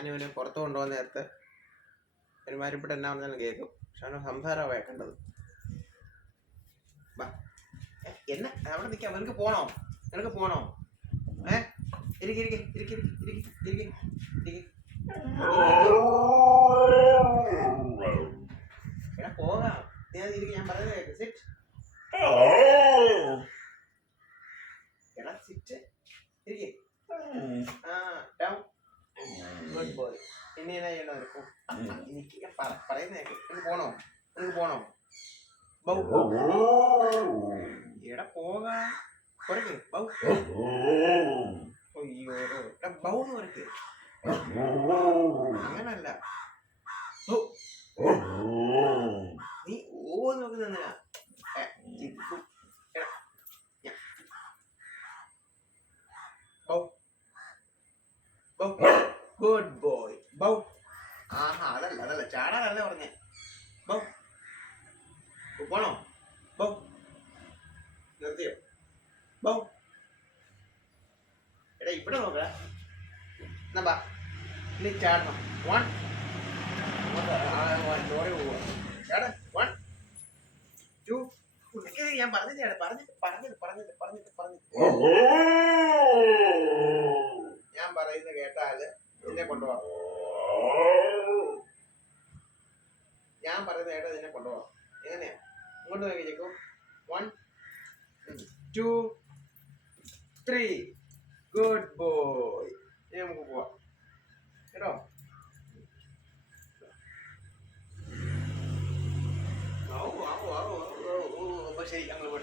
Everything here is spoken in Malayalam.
ഞാനിവനെ പുറത്ത് കൊണ്ടുപോകാൻ നേരത്തെ പെരുമാരിപ്പെട്ട് എന്നാ പറഞ്ഞാലും കേൾക്കും. പക്ഷെ അവന് സംസാരമാണ്. ഏ, എന്നെ? അവിടെ നിൽക്കാം നിനക്ക് പോണോ? നിനക്ക് പോണോ? ഏ? ഇരിക്ക് ഇരിക്ക് ഇരിക്ക് ഇരിക്ക് ഇരിക്ക് ഇരിക്ക്. ഇരിക്ക് എടാ പോകാം. ഞാൻ ഇരിക്ക് ഞാൻ പറയുന്നത് കേൾക്ക് സിറ്റ് എടാ സിറ്റ് ഇരിക്ക്. ഗുഡ് പിന്നെ എന്നാ എനിക്ക് പറയുന്ന പോണോ? എടാ പോകാ. കുറയ്ക്ക് ബൗ. അയ്യോ എടാ ബൗ എന്ന് കുറയ്ക്ക് അങ്ങനല്ല. നീ ഓ നോക്കി നിന്നാ ചിക്കു എടാ ഞാ. ബൗ. ആഹാ അതല്ല അതല്ല. ചാടാനല്ല പറഞ്ഞേ? ബൗ. പോണോ? ബൗ. നിർത്തിയോ? ബൗ. എടാ ഇവിടെ നോക്കടാ എന്നാ ബാ. ഇനി ചാടണം. വൺ. ചോറി പോവാ. ചാട. വൺ. ടു. ഞാൻ പറഞ്ഞിട്ട് പറഞ്ഞിട്ട് പറഞ്ഞിട്ട് പറഞ്ഞിട്ട് പറഞ്ഞിട്ട് പറഞ്ഞിട്ട് ഞാൻ പറയുന്നത് കേട്ടാൽ എന്നെ കൊണ്ടുപോവാം ഞാൻ പറയുന്ന ഏട്ടാ ഇതിനെ കൊണ്ടുപോകാം എങ്ങനെയാ ഇങ്ങോട്ട് നോക്കി ചെക്കു one two three good boy ഇനി നമുക്ക് പോവാം കേട്ടോ ശരി വരാം